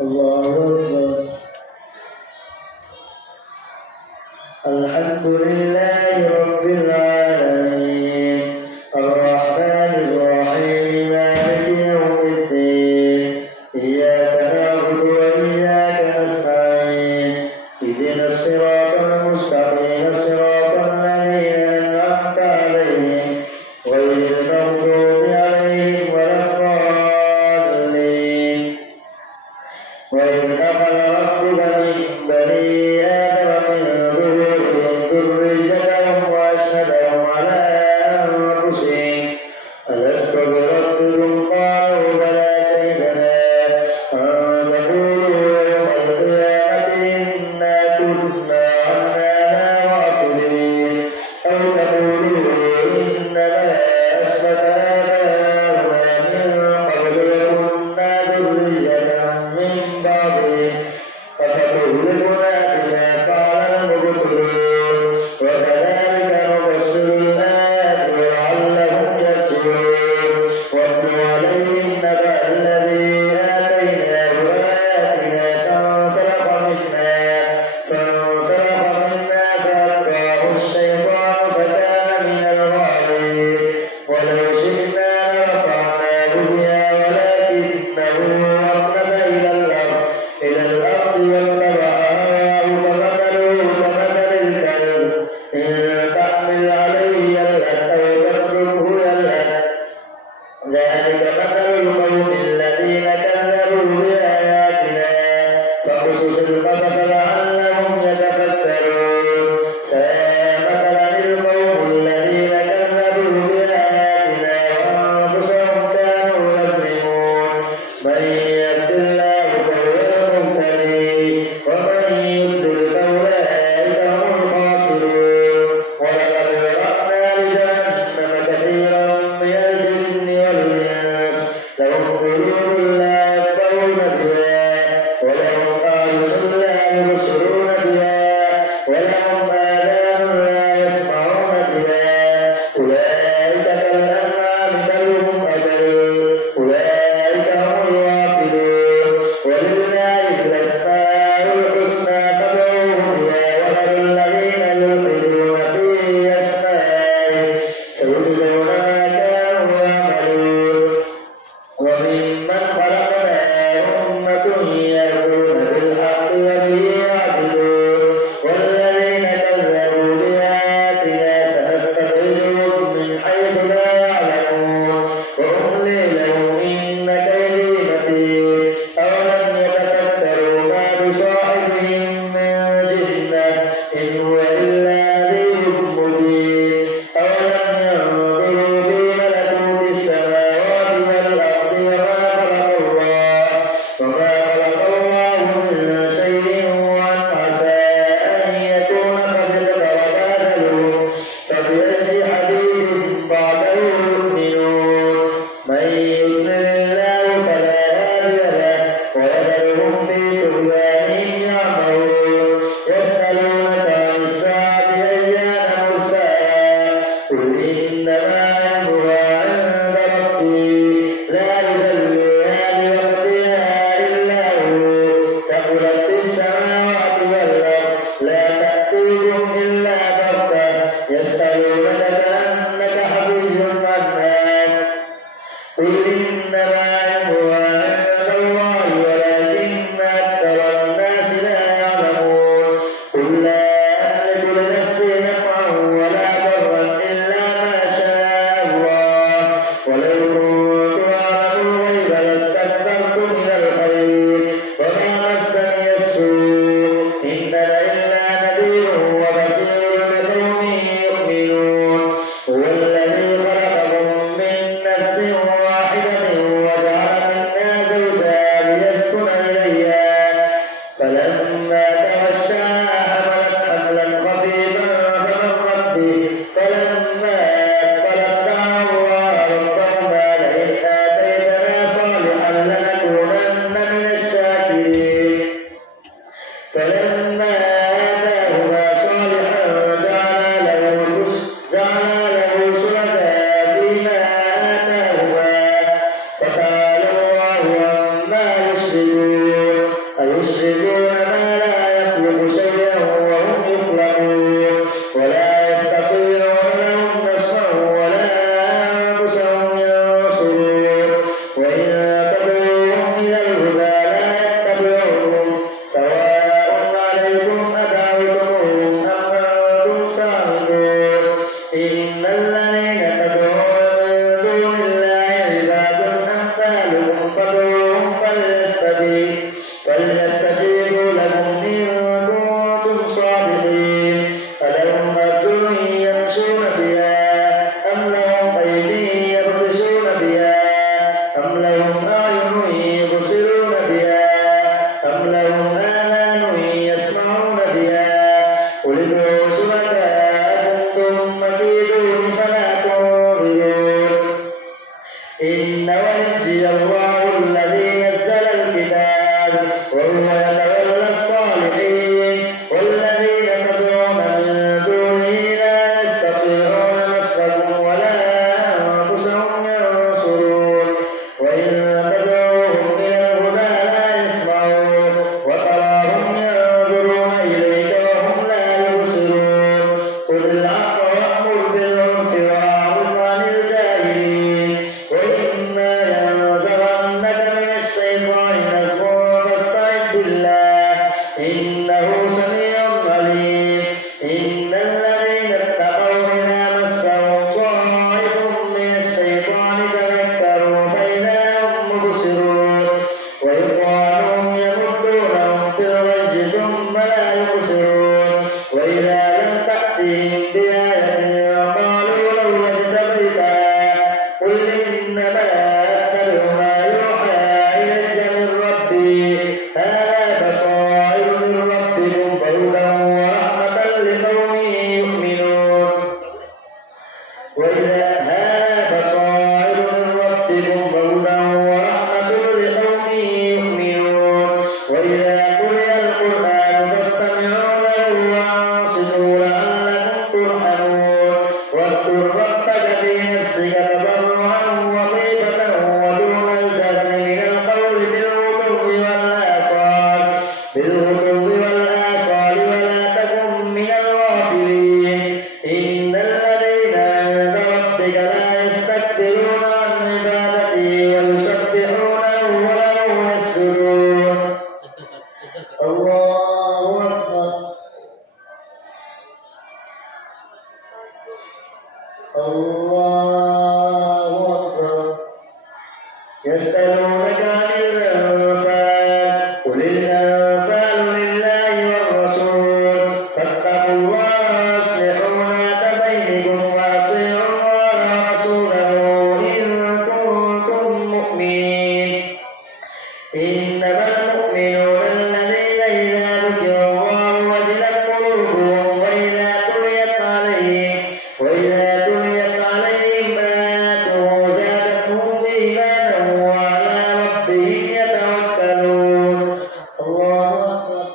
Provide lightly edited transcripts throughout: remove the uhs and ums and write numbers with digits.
الله أكبر. الحمد لله رب العالمين الرحمن الرحيم مالك يوم الدين إياك نعبد وإياك نستعين اهدنا الصراط المستقيم صراط الذين أنعمت عليهم غير المغضوب عليهم ولا الضالين. وإذ أخذ ربك من بني آدم من ظهورهم ذريتهم وأشهدهم على أنفسهم ألست بربكم قالوا بلى شهدنا أن تقولوا يوم القيامة إنا كنا عن هذا غافلين أو تقولوا إنما أشرك آباؤنا من قبل وكنا ذرية من بعدهم أفتهلكنا بما فعل المبطلون وكذلك نفصل الآيات ولعلهم يرجعون. واتل عليهم نبأ الذي آتيناه آياتنا فانسلخ منها فأتبعه الشيطان فكان من الغاوين. ولو شئنا لرفعناه بها ولكنه أخلد إلى الأرض واتبع هواه فمثله كمثل الكلب إن تحمل عليه يلهث أو تتركه يلهث ذلك مثل القوم الذين كذبوا بآياتنا فاقصص القصص لعلهم يتفكرون. ساء مثلا القوم الذين كذبوا بآياتنا وأنفسهم كانوا يظلمون. من يهد الله فهو المهتدي ومن يضلل فأولئك هم الخاسرون. ولقد ذرأنا لجهنم كثيرا من الجن والإنس لهم قلوب لا يفقهون بها ولهم أعين لا يبصرون بها ولهم آذان لا يسمعون بها أولئك كالأنعام بل هم أضل أولئك هم الغافلون. ولله الأسماء الحسنى فادعوه بها وذروا الذين يلحدون في أسمائه سيجزون ما كانوا يعملون. وممن خلقنا أمة يهدون بالحق وبه يعدلون. والذين كذبوا بآياتنا سنستدرجهم من حيث لا يعلمون وأملي لهم إن كيدي متين. أولم يتفكروا ما بصاحبهم من جنة إن هو إلا نذير مبين. أولم ينظروا في ملكوت السماوات والأرض وما خلق الله ويشركون ما لا يخلق شيئا وهم يخلقون ولا يستطيعون لهم نصرا ولا أنفسهم ينصرون وإن تدعوهم إلى الهدى لا يتبعون سواء عليكم أدعوتموهم أم أنتم صامتون إن الذين تدعون من دون الله عباد أمثالكم فادعوهم فليستجيبوا لكم إن كنتم صادقين ألهم أرجل يمشون بها أم لهم أيدي يبطشون بها أم لهم أعين يبصرون بها أم لهم آذان يسمعون بها قل ادعوا شركاءكم ثم كيدون فلا تنظرون إن وليي الله الذي نزل الكتاب وهو يتولى الصالحين والذين تدعون من دونه لا يستطيعون نصركم ولا أنفسهم ينصرون وإن تدعوهم إلى الهدى لا يسمعون وتراهم ينظرون إليك وهم لا يبصرون خذ العفو وأمر بالعرف وأعرض عن الجاهلين وإما ينزغنك من الشيطان نزغ فاستعذ بالله إنه سميع عليم إن الذين اتقوا إذا مسهم طائف من الشيطان تذكروا فإذا هم مبصرون وإخوانهم يمدونهم في الغي ثم لا يبصرون وإذا لم تأتهم بآية قالوا لو اجتبيتها قل إنما أتبع ما يوحى إلي من ربي هذا بصائر من ربكم وهدى ورحمة لقوم يؤمنون وإذا هذا بصائر من ربكم وهدى ورحمة لقوم يؤمنون وإذا قرئ القرآن فاستمعوا له وأنصتوا لعلكم ترحمون واذكر ربك في نفسك تضرعا وخيفة ودون الجهل من القول بالغدو والآصال ولا تكن من الغافلين إن الذين عند ربك لا يستكبرون عن عبادته ويسبحونه وله يسجدون الله أكبر الله أكبر يسألونك عن الأنفال قل الأنفال لله والرسول فاتقوا الله وأصلحوا ذات بينكم وأطيعوا الله ورسوله إن كنتم مؤمنين إنما المؤمنون الذين إذا ذكر الله وجلت قلوبهم وإذا تليت عليهم آياته زادتهم إيمانا وعلى ربهم يتوكلون الله أكبر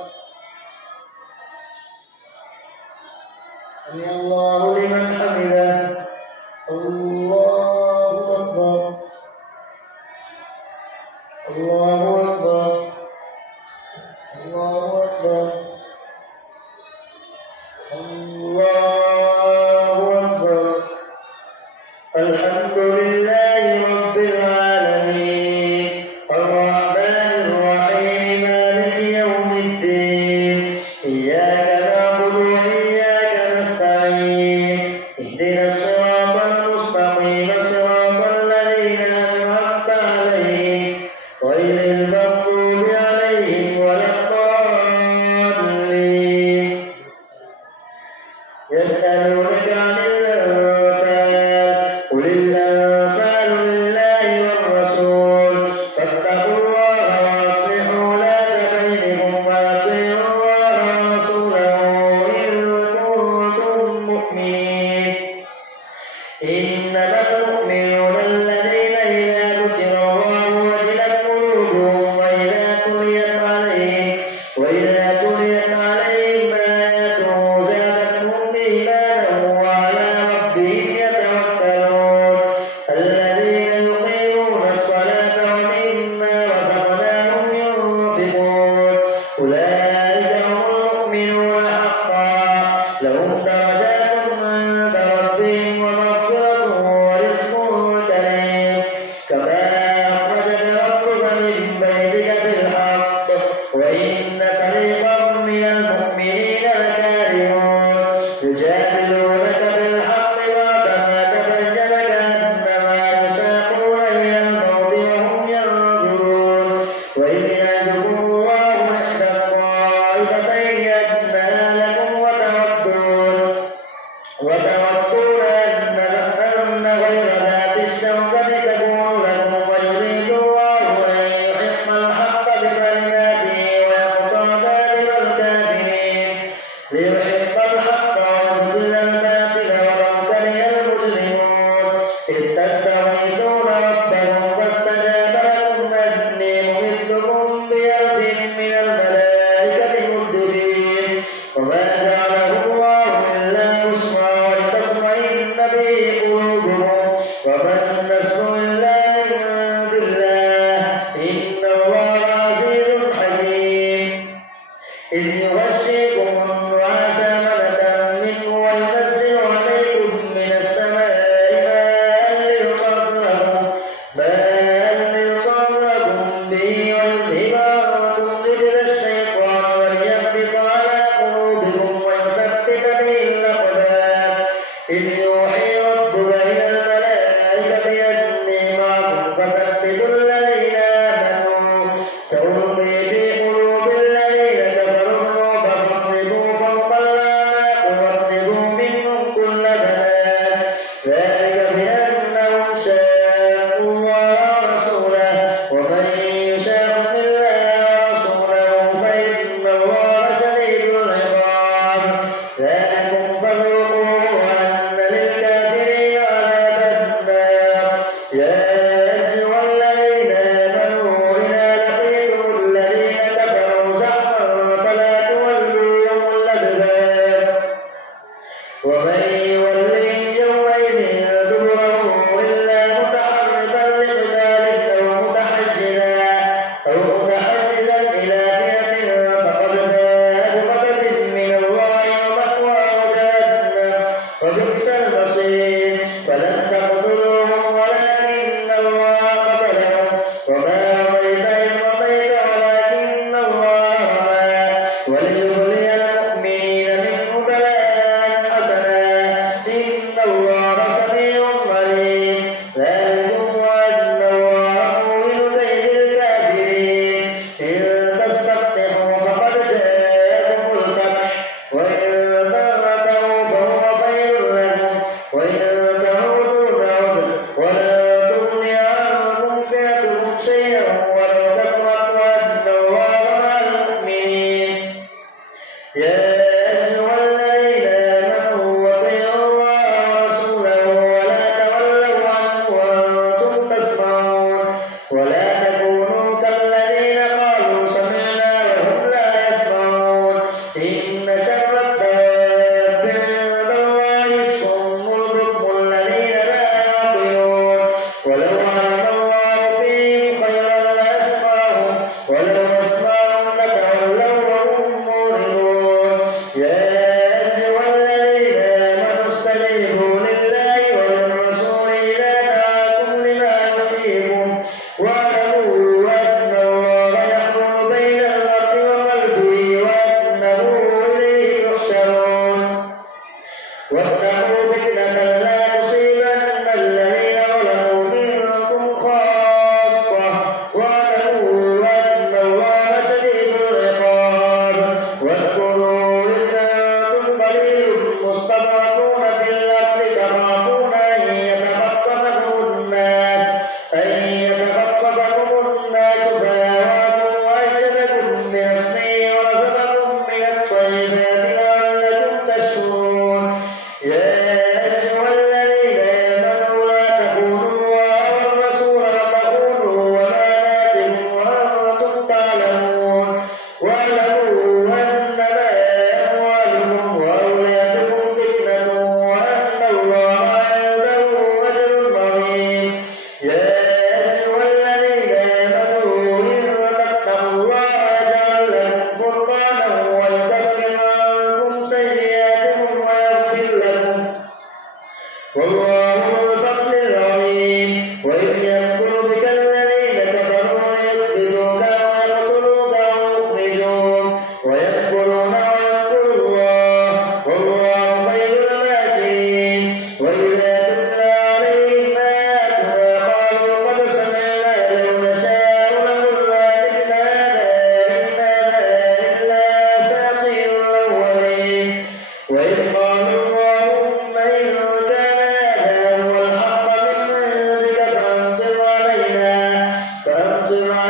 سمع الله لمن حمده الله أكبر الله أكبر الله أكبر الله أكبر الحمد لله رب العالمين الرحمن الرحيم مالك يوم الدين إياك نعبد وإياك نستعين اهدنا الصراط المستقيم صراط الذين أنعمت عليهم غير المغضوب وإذ يعدكم الله إحدى الطائفتين أنها لكم وتودون أن غير ذات الشوكة تكون لكم ويريد الله أن يحق الحق بكلماته ويقطع دابر الكافرين ليحق الحق ويبطل الباطل ولو كره المجرمون إذ تستغيثون ربكم فاستجاب لكم أني ممدكم بألف من الملائكة مردفين وما جعله الله إلا بشرى ولتطمئن به قلوبكم وما النصر إلا من عند الله إن الله عزيز حكيم إذ يغشيكم النعاس أمنة منه وينزل عليكم من السماء ماء ليطهركم به ويذهب عنكم رجز الشيطان وليربط على قلوبكم ويثبت به الأقدام إذ يوحي ربك إلى الملائكة أني معكم فثبتوا الذين آمنوا سألقي في قلوب الذين كفروا الرعب فاضربوا فوق الأعناق واضربوا منهم كل بنان ذلك بأنهم شاقوا الله ورسوله ومن يشاق الله ورسوله فإن الله شديد العقاب ذلكم فذوقوه وأن للكافرين عذاب النار يا أيها الذين آمنوا إذا لقيتم الذين كفروا زحفا فلا تولوهم الأدبار ومن يولهم يومئذ دبره إلا متحرفا لقتال أو متحجزا إلى فئة فقد باء بغضب من الله ومأواه جهنم وبئس المصير فلن تقتلوهم ولكن الله قتلهم وما رميت إذ رميت ولكن الله رمى وليبلي المؤمنين منه بلاء حسنا إن الله سميع عليم ذلكم وأن الله مؤمن كيد الكافرين إن تستفتحوا فقد جاءكم الفتح وإن ترتوا فهو خير لكم وإن تعودوا نعد ولا تغني عنكم فئتكم شيئا ولو كثرت وأن الله مع المؤمنين يا أيها الذين آمنوا أطيعوا الله ورسوله ولا تولوا عنه وأنتم تسمعون ولا تكونوا كالذين قالوا سمعنا وهم لا يسمعون إن شر الدواب عند الله الصم البكم الذين لا يعقلون ولو علم الله فيهم خيرا لأسمعهم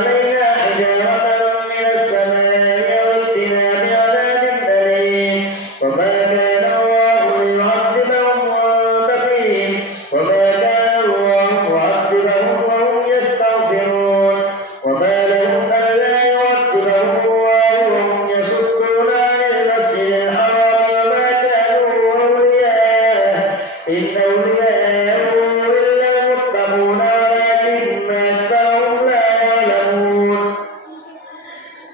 علينا حجارة من السماء أو ائتنا بعذاب أليم وما كان الله ليعذبهم وأنت فيهم وما كان الله معذبهم وهم يستغفرون وما لهم ألا يعذبهم الله وهم يصدون عن المسجد الحرام وما كانوا أولياءه إن أولياءه إلا المتقون ولكن أكثرهم لا يعلمون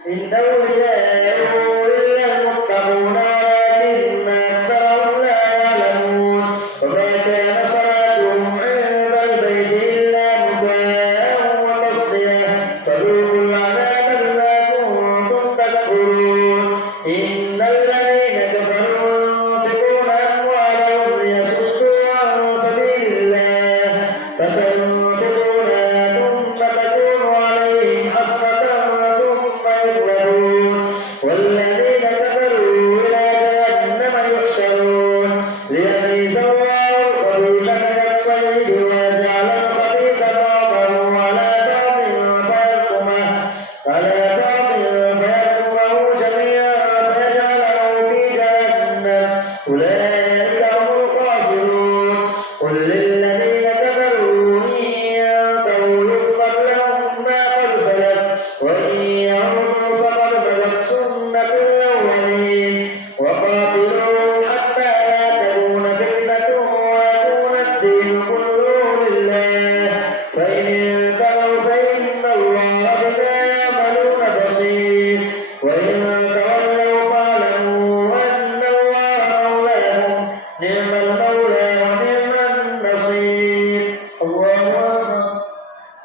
إن أولياءه إلا المتقون ولكن أكثرهم لا يعلمون وما كان صلاتهم عند البيت إلا مكاء وتصدية فذوقوا العذاب بما كنتم تكفرون إن الذين كفروا ينفقون أموالهم ليصدوا عن سبيل الله فسينفقونها ثم تكون عليهم حسرة ثم يغلبون والذين كفروا إلى جهنم يحشرون ليميز الله الخبيث من الطيب ويجعل الخبيث بعضه على بعض فيركمه